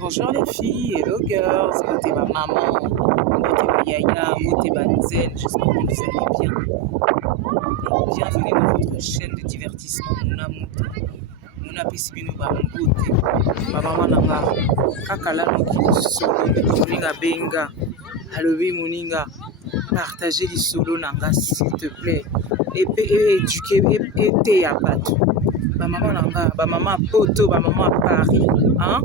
Bonjour les filles, hello girls, c'est ma maman, c'est ma yaya, c'est ma zen, j'espère que vous allez bien. Et bienvenue dans votre chaîne de divertissement Muna Muto. Muna Pesibino Bambote, ma maman nanga, kakala noki solo, moninga benga, alobi moninga, partagez les solos nanga s'il te plaît, et éduquer, et te ya bato. Ba maman nanga, ba maman poto, ba maman Paris, hein?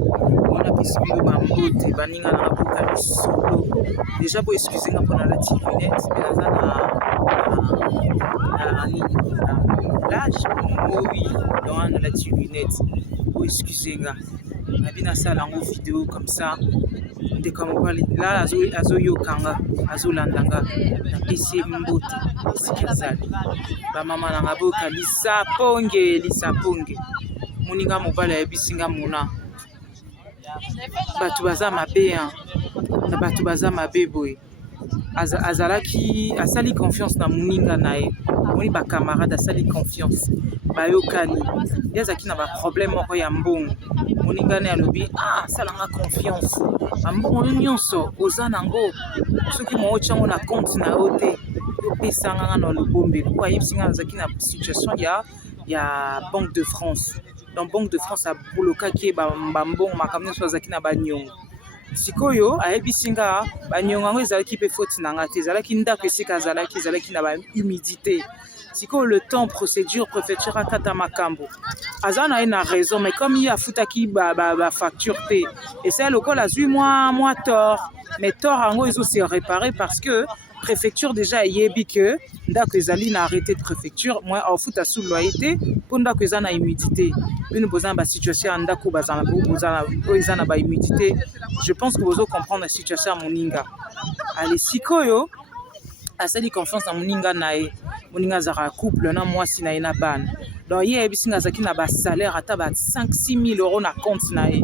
On a pu suivre Bambote, Baninga na Bokali solo. Déjà pour excuser nga pour la lunette, mais là na plage, oui, dans la lunette. Pour excuser nga. On a bien ça en vidéo comme ça. Dès qu'on parle là, azo yokanga, azo landanga, na PC Mbote, Sikazali. Ba maman na Bokali lisa ponge. Moninga mobala ya bisinga mona. Bato baza mabe na bato baza mabe boye azalaki asali confiance na moninga na ye moni ba camarade asali confiance bayokani ye azalaki na ba problème moko ya mbongo moninga na alobi salanga confiance mbongo nyonso oza nango soki mo otyango na compte na yo te opesanga nga na lobombeli po ayebisi nga azalaki na situation ya Banque de France. Dans Banque de France a bolokaki bambongo makambo nyonso azalaki na banyongo sikoyo ayebisi nga banyongo yango ezalaki mpe faute na nga te ezalaki ndako esika ezalaki na bahumidité sikoyo le temps procédure préfecture akata makambo aza na ye na raison mais comme ye afutaki bafacture te esaya lokola azwi mwa tort mais tort yango ezose réparé parce que préfecture déjà yebi que ndako ezali na arrêté de préfecture moi afuta sous loyer pour ndako eza na humidité une boza ba situation ya ndako bazana eza na ba humidité je pense que vous comprendre la situation ya moninga allez sikoyo asali confiance na moninga na ye moninga azaka couple na mwasi na ye na bana donc ye yebisinga azalaki na ba salaire ata ba 5-6 000 euros na compte na ye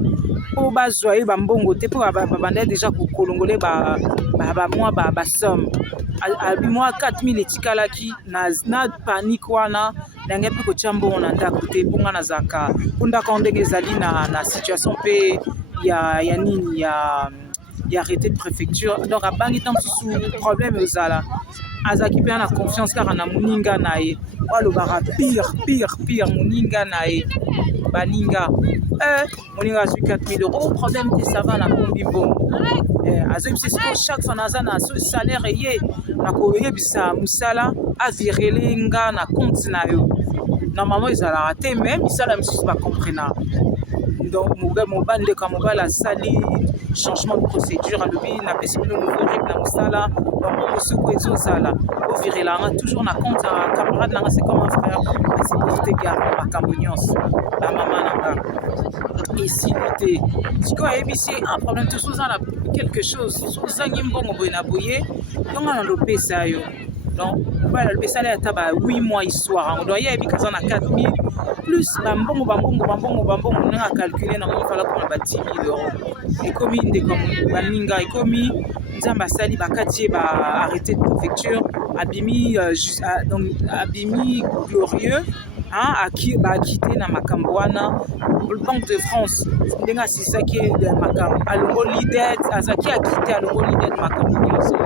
po bazwa ye bambongo te po babanda déjà kokolongole ba somme abi mwa 4 000 etikalaki na panique wana ndenge mpe kotya mbongo na ndako te mponga nazalaka mpo ndako ndenge ezali na situation mpe ya nini ya arrêté de préfecture donc abangi ntan mosusu problème ezala azalaki mpe na confiance kaka na moninga na ye alobaka pire moninga na ye baninga moninga azwi 4 000 euros problème te ça va na kombi mbongo azoyebisa siko chaque fois naza na so salaire ye nakoyebisa mosala avirele nga na compte na yo normalement ezalaka te mais misala misusu bacomprena donc mobali ndeko mobali asali changement de procédure alobi napesi bino nouveau rythme na mosala donc soko ezozala ovirelanga toujours na compte ya camarade nanga c'est comme un frère asiporte garde makambo nyonso bamama nanga esili te sikoyo ayebisi un problème tosozala quelque chose sozangi mbongo boye na boye yonga na lopesa yo donc voilà le salaire ata ba 8 mois histoire on doit y aller kaza na 4 000 plus bambongo on a calculé na mon fala pour ba 10 000 euros et comme inde comme baninga et comme nzamba sali bakati ba arrêté de préfecture abimi donc abimi glorieux qui va quitter na makambo wana Banque de France ndenga sisaki de makambo alongo lidet azaki a quitter alongo lidet makambo nyonso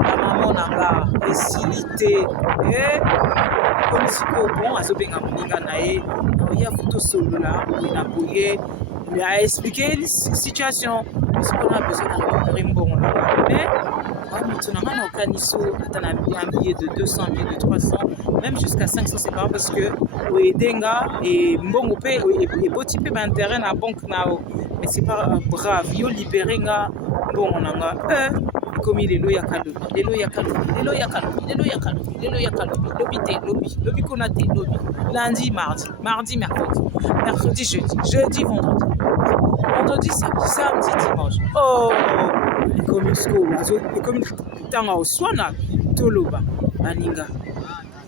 maman nanga esilité comme siko bon azobenga moninga na ye ya photo solo là na boye il a expliqué la situation parce qu'on a besoin de récupérer mbongo mais maintenant on a kaniso atana un billet de 200 un billet de 300 même jusqu'à 500 c'est pas parce que oedenga et mbongo pe et boti pe ba intérêt na banque nao mais c'est pas grave yo libérer nga mbongo nanga comme il est loya kalobi lobi konate lobi lundi mardi mercredi jeudi vendredi samedi dimanche comme tanga oswana toloba baninga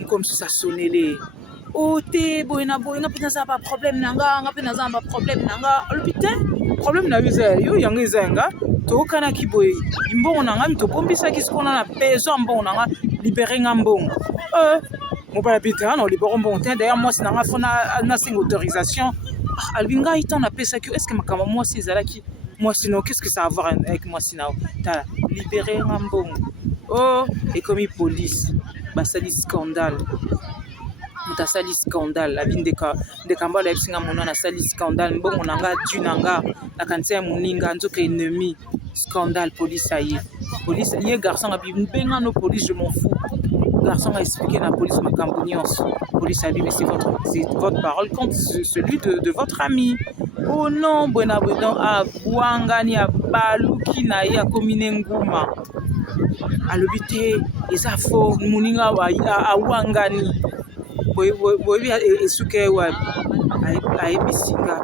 comme ça sonele te boye na pena za ba problème nanga pena za ba problème nanga lopite problème na yo yango ezanga tokana kiboye mbongo nanga mitobombisa kisikona na besoin mbongo nanga libérer nga mbongo mobala bita na libérer mbongo te d'ailleurs moi sinanga fona na singa autorisation alobi ngai ntango napesaki yo estce makambo mwasi ezalaki mwasi nao, qu'est-ce que ça a à voir avec mwasi nao, tala libere nga mbongo. Oh ekomi police basali scandale, moto asali scandale abi ndeka mbala yebisi nga monana asali scandale, mbongo na nga du na nga nakanisa ya moninga nzoka ennemi. Scandale, police aye, police ye garçon abi mbenga no police je m'en fous. Garçon a expliqué la police makambo nyonso. Police a dit mais c'est votre parole contre celui de votre ami. Oh non, buena a buangani a baluki na ye a komine nguma. Alobi te eza fo muninga a wangani. Boyebi esuke wa ayebisinga.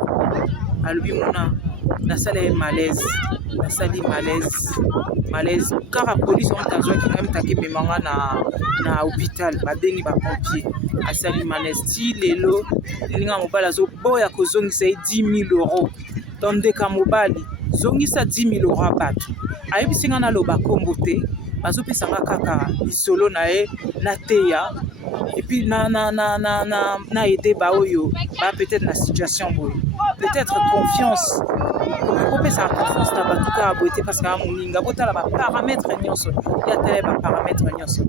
Alobi mona nasala ye malaise. Nasali malaise car police on t'a joué qui même taqué memanga na hôpital babengi ba pompier asali malaise ti lelo ninga mobala zo boya ko zongisa 10 000 euros donde ka mobali zongisa 10 000 euros bato ayebisinga na loba kombo te bazopesanga kaka lisolo na ye na teya et puis na aider ba oyo ba peut-être na situation boyo peut-être confiance. Pourquoi ça confiance na batuka aboité parce que moninga botala ba paramètres nyonso ya tele ba paramètres nyonso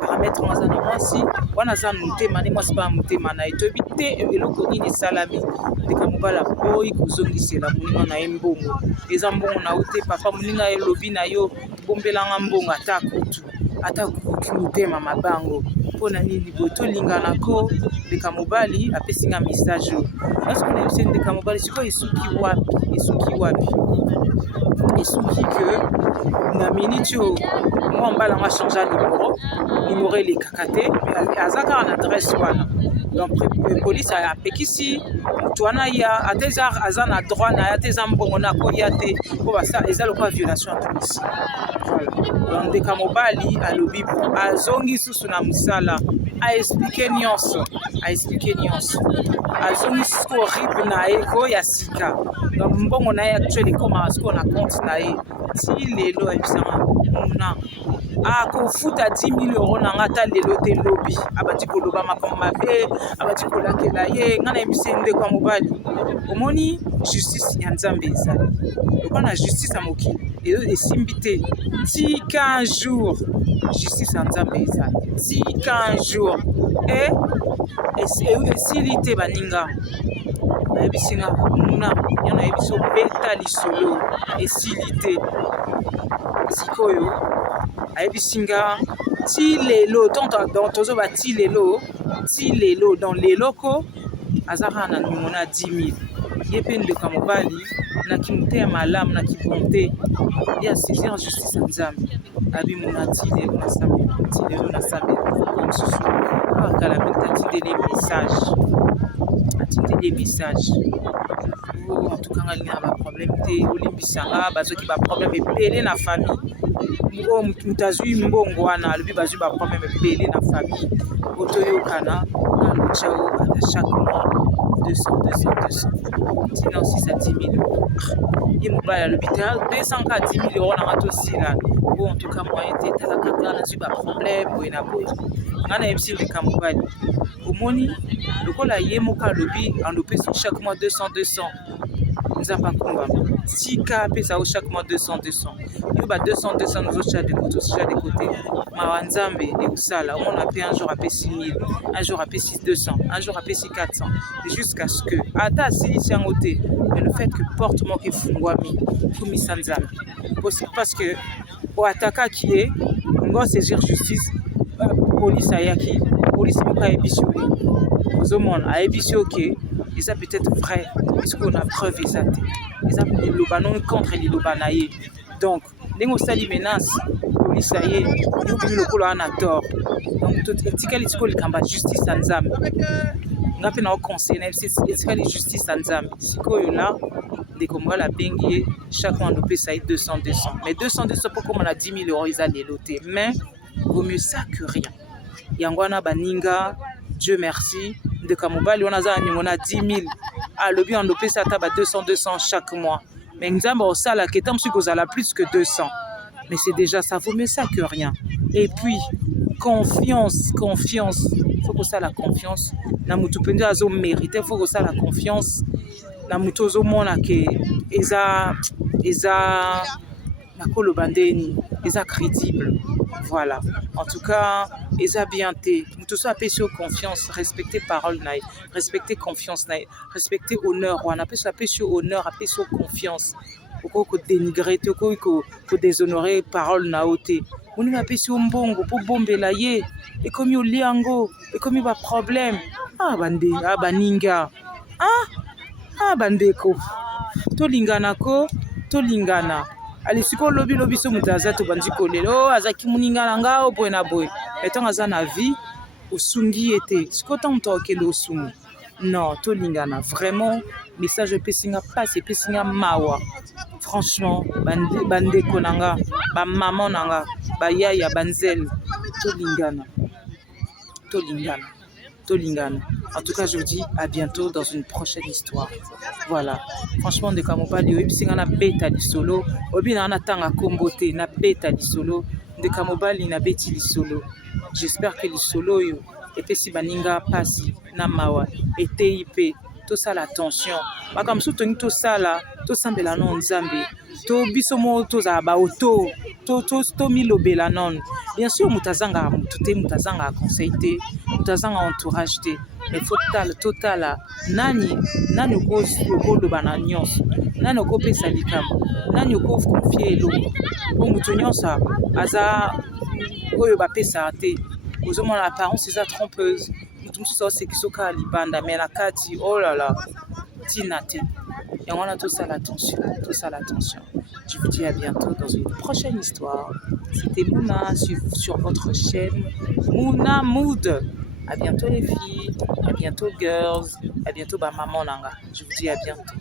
paramètres mazana mwasi wana za mutema ni mwasi ba mutema na etobite eloko nini salami ndeka mobala boy kozongisela moninga na embongo eza mbongo na ute papa moninga elobi na yo bombelanga mbongo ata kutu mutema mabango pona nini boto lingana ko ndeka mobali apesinga message parce que na ndeka mobali siko esuki wapi esuki que na minute yo moi mbala nga changer numéro les kakate azaka na adresse wana donc police a pekisi tuana ya ateza azana droit na ateza mbongo na ko yate ko basa ezalo kwa violation ya police. Voilà donc ndeka mobali alobi azongi susu na musala a expliquer nyonso azongi susu horrible na eko ya sika donc mbongo na ye actuellement comment asko na compte na ye ti lelo ebisanga mona akofuta 10 000 euros na ngata lelo te lobi abati koloba makambo mabe abati kolakela ye nga na ebisi ndeko ya mobali omoni justice ya nzambe ezali lokwa na justice ya mokili esimbi te ti 15 jours justice ya nzambe ezali ti 15 jours esili te baninga nayebisinga muna yo nayebiso beta lisolo esili te sikoyo ayebisinga ti lelo tozoba ti lelo dans leloko azaka na nimona 10 000 ye mpe ndeko ya mobali na kimute ya malamu na kibonte ya saisir justice ya nzambe abimona ti lelo na sambe comme susu akala mingi atindeli message en tout cas ngai na ba problème te olimbisanga bazoki ba problème ebele na famille moto azwi mbongo wana alobi bazwi ba problème ebele na famille otoyokana na lochao ata chaque mois 200 sinon si ça 10 000 euros ye mobali alobi te 200 ka 10 000 euros nanga tosila en tout cas moyen te tala kaka nazwi ba problème boye na boye nga na yebisi ndeka mobali omoni lokola ye moko alobi andopesi chaque mois 200 nzambe akombama tika apesa o chaque mois 200 yo ba 200 nozotia de côté mawa nzambe ekosala omona mpe un jour apesi 1000 un jour apesi 200 un jour apesi 400 jusqu'à ce que ata asilisi yango te mais le fait que porte moko efungwami komisa nzambe parce que oatakaki ye ngo saisir justice police ayaki police moko ayebisi yo ozomona ayebisi yo ke eza peut-être vrai est-ce qu'on a preuve eza te eza liloba non contre liloba na ye donc ndenge osali menace police aye yobi lokolo ana tort donc etikali sikoyo likambo justice ya nzambe nga mpe na oconseille na etikali justice ya nzambe sikoyo la ndeko mobali abengi ye chaque mois andopesa ye 200 mais 200 mpo komona 10 000 euros eza lelo te mais vaut mieux ça que rien yango wana baninga Dieu merci ndeko mobali wana aza na ningo na 10 000 alobi andopesa ata ba 200 chaque mois mais nzambe osala ke tam soki kozala plus que 200 mais c'est déjà ça vaut mieux ça que rien et puis confiance faut que ça la confiance na mutu pende azo mériter faut que ça la confiance na moto ozomona ke eza nakoloba ndeni eza crédible. Voilà, en tout cas eza bien te moto so apesi yo confiance, respecter parole na ye, respecter confiance na ye, respecter honneur wana apesi yo honneur, apesi yo confiance. Okoki kodénigrer te, okoki kodéshonorer parole na yo te. Moninga apesi yo mbongo mpo bombela ye, ekomi olia yango, ekomi baproblème. Baninga bandeko tolingana tolingana. Ale sikoyo lobi so moto aza tobandi kolela azaki moninga na nga boye na boye, ntango aza na vie osungi ye te, sikoyo ntango moto akokende osungi. Non, tolingana vraiment. Message epesi nga mpasi, epesi nga mawa. Franchement bandeko na nga, bamama na nga, bayaya banzele, tolingana. En tout cas, je vous dis à bientôt dans une prochaine histoire. Voilà. Franchement, ndeko mobali oyebisi nga na beta lisolo, obi na tanga kombote na beta lisolo, ndeko mobali na beti lisolo. J'espère que lisolo yo epesi baninga pasi na mawa eteyi pe tosala attention. Makambo so tongi tosala tosambela no nzambe, to biso mo tozala baoto to milobela non. Bien sûr moto azanga motu te, moto azanga conseil te, moto azanga entourage te, mais faut totala nani okoloba na nyonso, nani okopesa likambo, nani okoconfie eloko. Po moto nyonso aza oyo bapesa te, ozomona apparence eza trompeuse. Moto mosusu aoseki soka libanda, mais na kati oh là là tina te. Et on a tosala attention. Je vous dis à bientôt dans une prochaine histoire. C'était Mouna sur votre chaîne Mouna Mood. À bientôt les filles, à bientôt girls, à bientôt maman nanga. Je vous dis à bientôt.